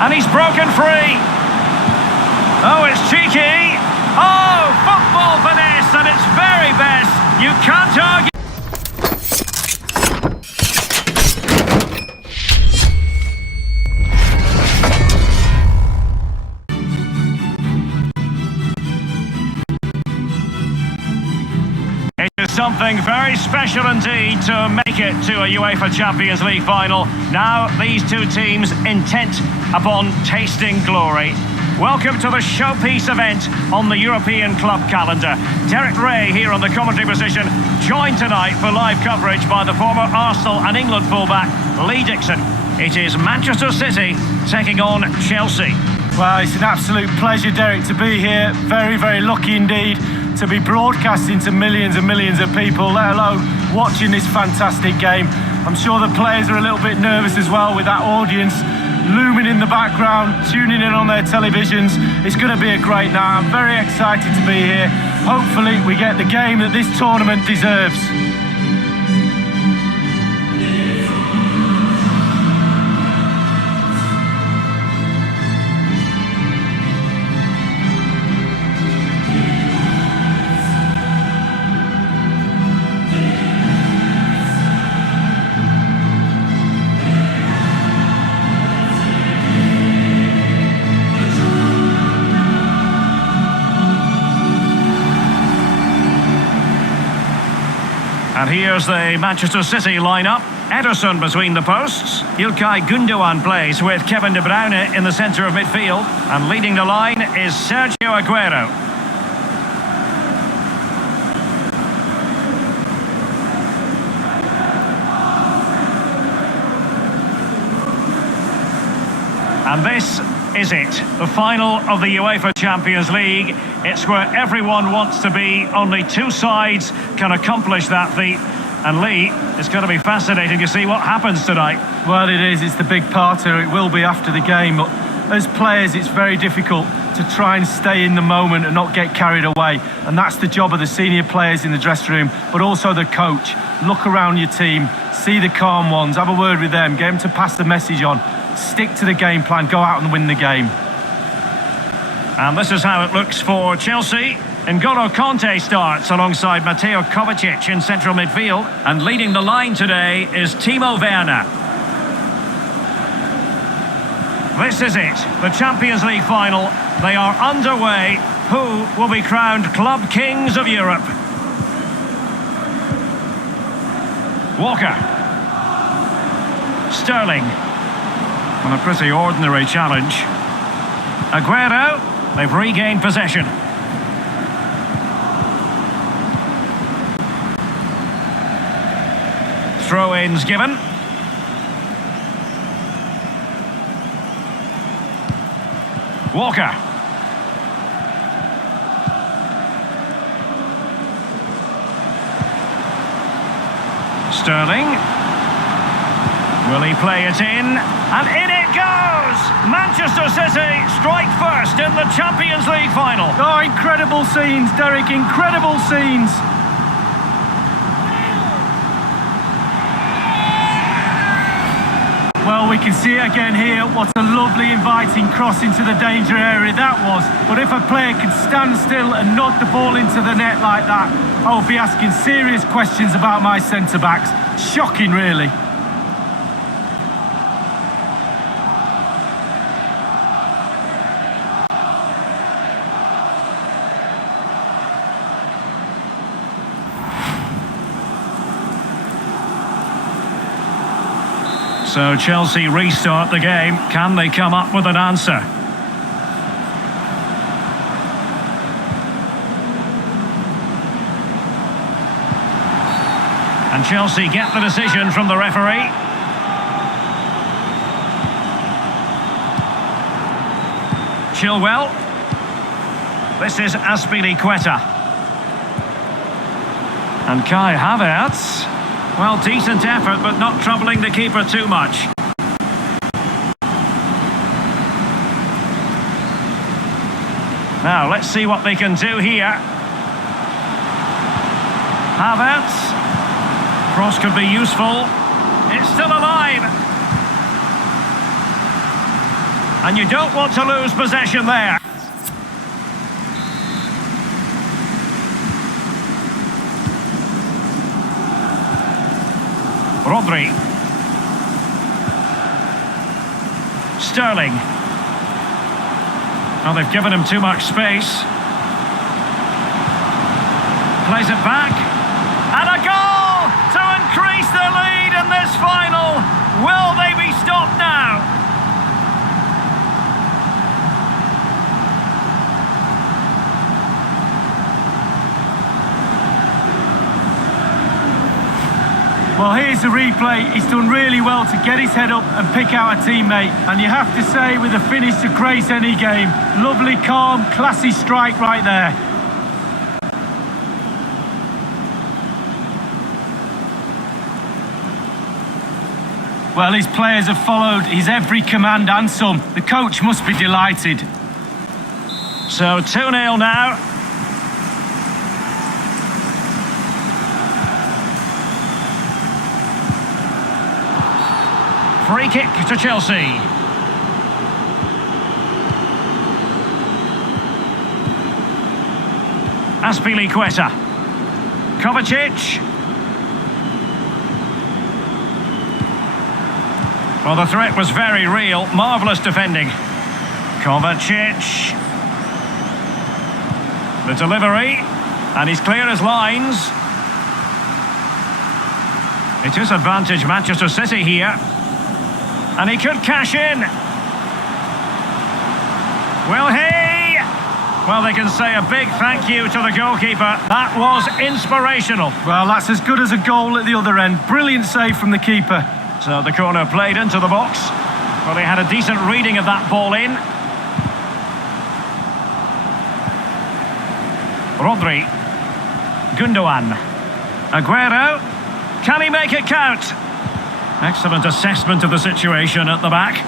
And he's broken free. Oh, it's cheeky. Oh, football finesse at its very best. You can't argue. It is something very special indeed to make it to a UEFA Champions League final. Now these two teams intent upon tasting glory. Welcome to the showpiece event on the European club calendar. Derek Ray here on the commentary position, joined tonight for live coverage by the former Arsenal and England fullback Lee Dixon. It is Manchester City taking on Chelsea. Well, it's an absolute pleasure, Derek, to be here. Very, very lucky indeed to be broadcasting to millions and millions of people, let alone watching this fantastic game. I'm sure the players are a little bit nervous as well with that audience looming in the background, tuning in on their televisions. It's going to be a great night. I'm very excited to be here. Hopefully we get the game that this tournament deserves. And here's the Manchester City lineup. Ederson between the posts. İlkay Gündoğan plays with Kevin De Bruyne in the centre of midfield. And leading the line is Sergio Aguero. And this is it, the final of the UEFA Champions League. It's where everyone wants to be. Only two sides can accomplish that feat. And Lee, it's going to be fascinating to see what happens tonight. Well, it is. It's the big part here. It will be after the game. But as players, it's very difficult to try and stay in the moment and not get carried away. And that's the job of the senior players in the dressing room, but also the coach. Look around your team, see the calm ones, have a word with them, get them to pass the message on. Stick to the game plan, go out and win the game. And this is how it looks for Chelsea. N'Golo Kanté starts alongside Mateo Kovacic in central midfield. And leading the line today is Timo Werner. This is it, the Champions League final. They are underway. Who will be crowned Club Kings of Europe? Walker. Sterling. On a pretty ordinary challenge. Aguero, they've regained possession. Throw-ins given. Walker. Sterling. Will he play it in? And in it goes! Manchester City strike first in the Champions League final. Oh, incredible scenes, Derek, incredible scenes. Well, we can see it again here. What a lovely inviting cross into the danger area that was. But if a player can stand still and nod the ball into the net like that, I'll be asking serious questions about my centre-backs. Shocking, really. So Chelsea restart the game. Can they come up with an answer? And Chelsea get the decision from the referee. Chilwell. This is Azpilicueta. And Kai Havertz. Well, decent effort, but not troubling the keeper too much. Now, let's see what they can do here. Havertz. Cross could be useful. It's still alive. And you don't want to lose possession there. Rodri. Sterling. Well, they've given him too much space. Plays it back. And a goal to increase their lead in this final. Will they be stopped now? Well, here's the replay. He's done really well to get his head up and pick out a teammate. And you have to say, with a finish to grace any game, lovely, calm, classy strike right there. Well, his players have followed his every command and some. The coach must be delighted. So 2-0 now. Free kick to Chelsea. Azpilicueta. Kovacic. Well, the threat was very real. Marvellous defending. Kovacic. The delivery. And he's clear as lines. It is advantage Manchester City here. And he could cash in. Will he? Well, they can say a big thank you to the goalkeeper. That was inspirational. Well, that's as good as a goal at the other end. Brilliant save from the keeper. So the corner played into the box. Well, they had a decent reading of that ball in. Rodri. Gundogan. Aguero. Can he make it count? Excellent assessment of the situation at the back.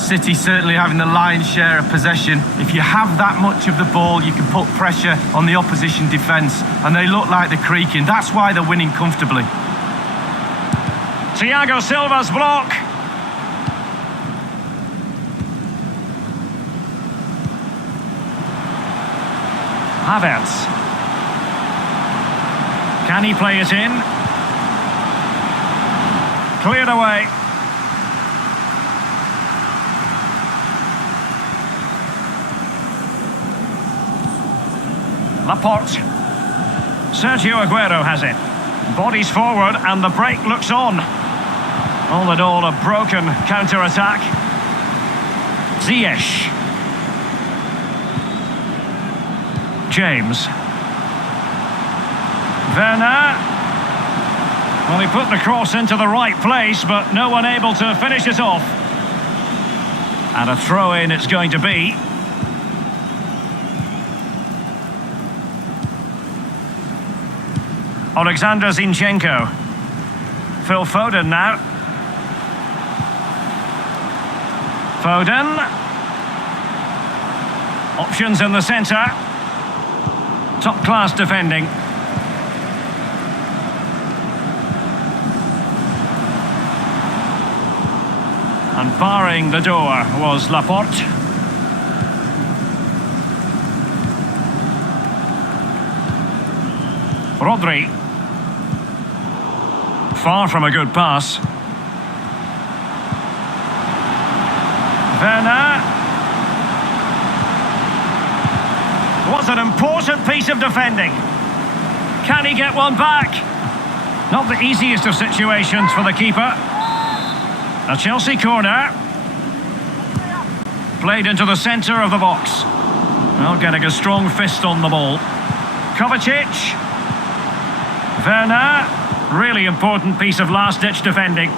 City certainly having the lion's share of possession. If you have that much of the ball, you can put pressure on the opposition defence. And they look like they're creaking. That's why they're winning comfortably. Thiago Silva's block. Havertz. Can he play it in? Cleared away. Laporte. Sergio Aguero has it. Bodies forward and the break looks on. All in all, a broken counter-attack. Ziyech. James. Werner. Well, he put the cross into the right place, but no one able to finish it off. And a throw-in it's going to be. Alexander Zinchenko. Phil Foden now. Foden. Options in the centre. Top-class defending. And barring the door was Laporte. Rodri. Far from a good pass. Werner. What an important piece of defending. Can he get one back? Not the easiest of situations for the keeper. A Chelsea corner. Played into the centre of the box. Well, getting a strong fist on the ball. Kovacic. Werner. Really important piece of last-ditch defending.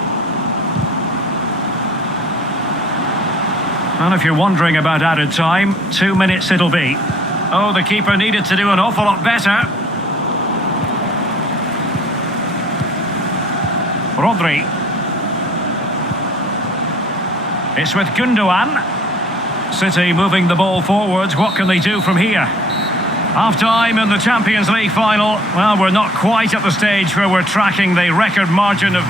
And if you're wondering about added time, 2 minutes it'll be. Oh, the keeper needed to do an awful lot better. Rodri. It's with Gundogan. City moving the ball forwards. What can they do from here? Half-time in the Champions League final. Well, we're not quite at the stage where we're tracking the record margin of...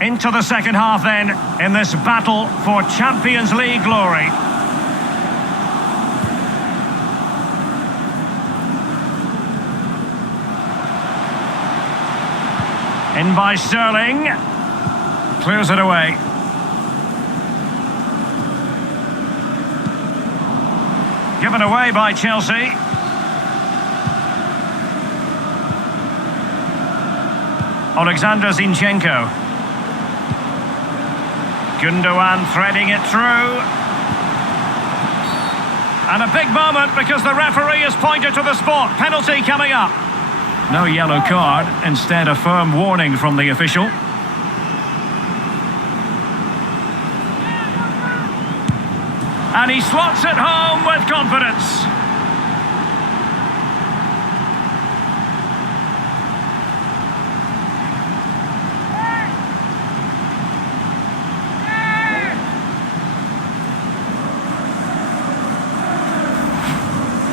Into the second half then, in this battle for Champions League glory. In by Sterling. Clears it away. Given away by Chelsea. Alexander Zinchenko. Gundogan threading it through. And a big moment because the referee has pointed to the spot. Penalty coming up. No yellow card, instead a firm warning from the official. And he slots it home with confidence.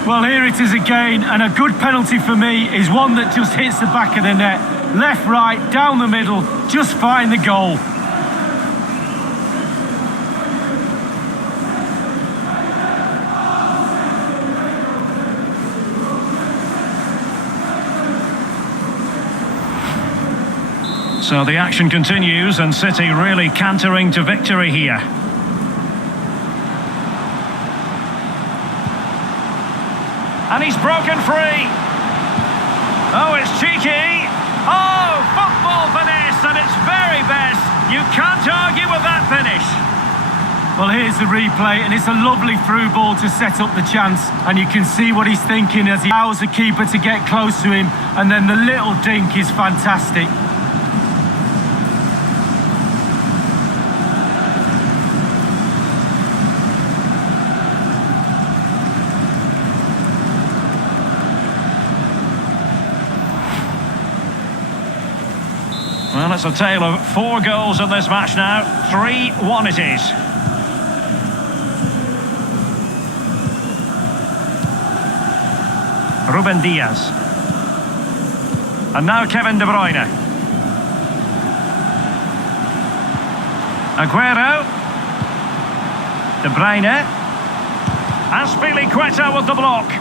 Well, here it is again, and a good penalty for me is one that just hits the back of the net. Left, right, down the middle, just find the goal. So the action continues, and City really cantering to victory here. And he's broken free. Oh, it's cheeky. Oh, football finesse at its very best. You can't argue with that finish. Well, here's the replay, and it's a lovely through ball to set up the chance. And you can see what he's thinking as he allows the keeper to get close to him. And then the little dink is fantastic. Well, it's a tale of 4 goals in this match now. 3-1 it is. Ruben Diaz. And now Kevin De Bruyne. Aguero. De Bruyne. Azpilicueta with the block.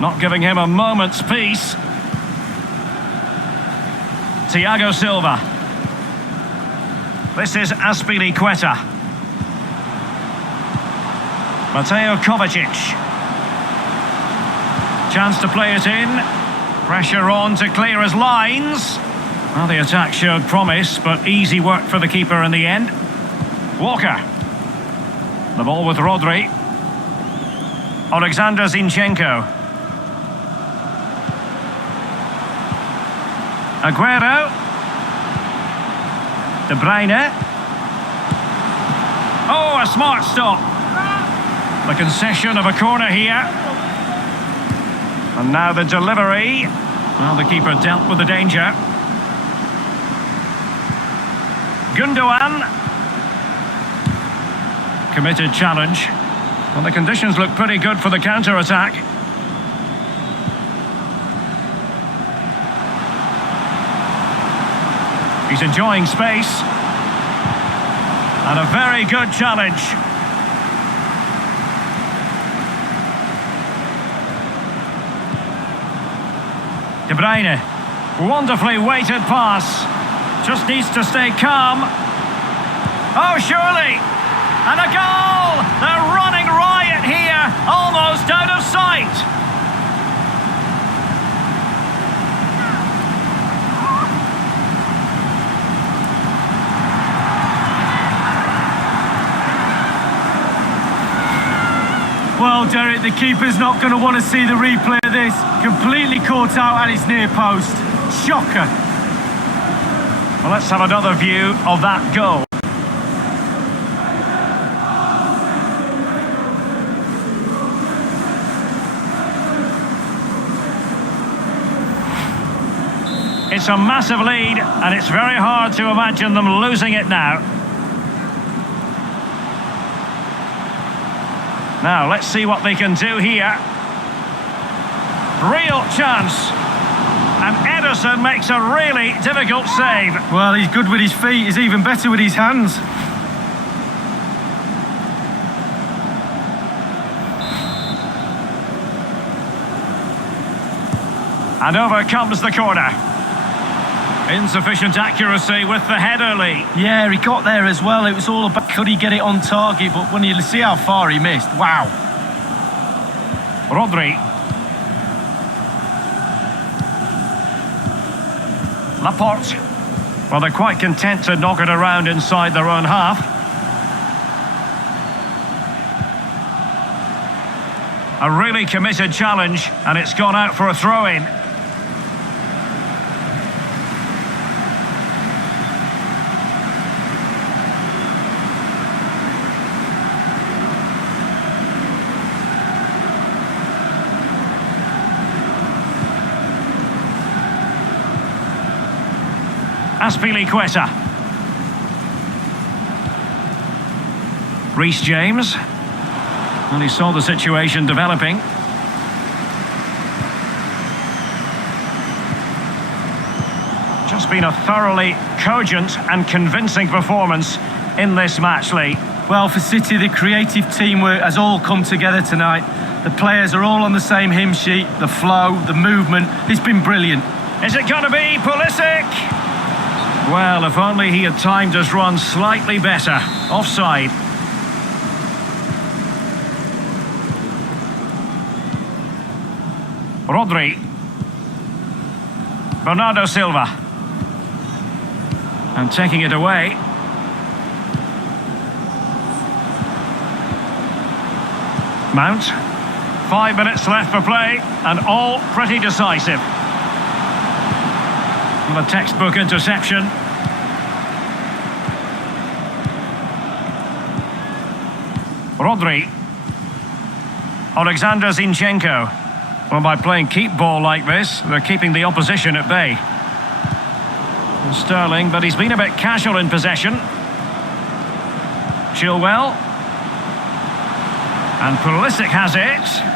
Not giving him a moment's peace. Thiago Silva. This is Azpilicueta. Mateo Kovacic. Chance to play it in. Pressure on to clear his lines. Well, the attack showed promise, but easy work for the keeper in the end. Walker. The ball with Rodri. Alexander Zinchenko. Aguero. De Bruyne. Oh, a smart stop. The concession of a corner here. And now the delivery. Well, the keeper dealt with the danger. Gundogan. Committed challenge. Well, the conditions look pretty good for the counter-attack. He's enjoying space. And a very good challenge. De Bruyne. Wonderfully weighted pass. Just needs to stay calm. Oh, surely. And a goal! They're running riot here. Almost out of sight. Well, Derek, the keeper's not going to want to see the replay of this. Completely caught out at his near post. Shocker. Well, let's have another view of that goal. It's a massive lead, and it's very hard to imagine them losing it now. Now, let's see what they can do here. Real chance. And Ederson makes a really difficult save. Well, he's good with his feet. He's even better with his hands. And over comes the corner. Insufficient accuracy with the header, Lee. Yeah, he got there as well. It was all about could he get it on target, but when you see how far he missed, wow. Rodri. Laporte. Well, they're quite content to knock it around inside their own half. A really committed challenge, and it's gone out for a throw-in. Azpilicueta. Reece James. And he saw the situation developing. Just been a thoroughly cogent and convincing performance in this match, Lee. Well, for City, the creative teamwork has all come together tonight. The players are all on the same hymn sheet. The flow, the movement, it's been brilliant. Is it going to be Pulisic? Well, if only he had timed his run slightly better. Offside. Rodri. Bernardo Silva. And taking it away. Mount. 5 minutes left for play, and all pretty decisive. A textbook interception. Rodri. Alexander Zinchenko. Well, by playing keep ball like this, they're keeping the opposition at bay. And Sterling, but he's been a bit casual in possession. Chilwell. And Pulisic has it.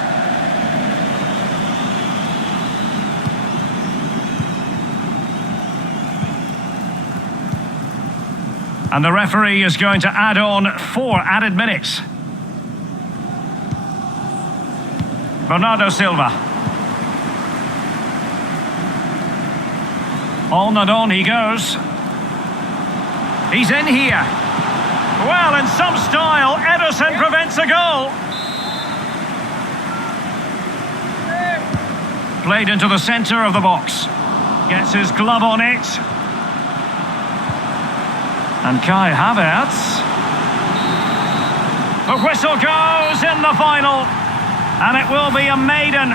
And the referee is going to add on 4 added minutes. Bernardo Silva. On and on he goes. He's in here. Well, in some style, Ederson prevents a goal. Played into the centre of the box. Gets his glove on it. And Kai Havertz. The whistle goes in the final. And it will be a maiden.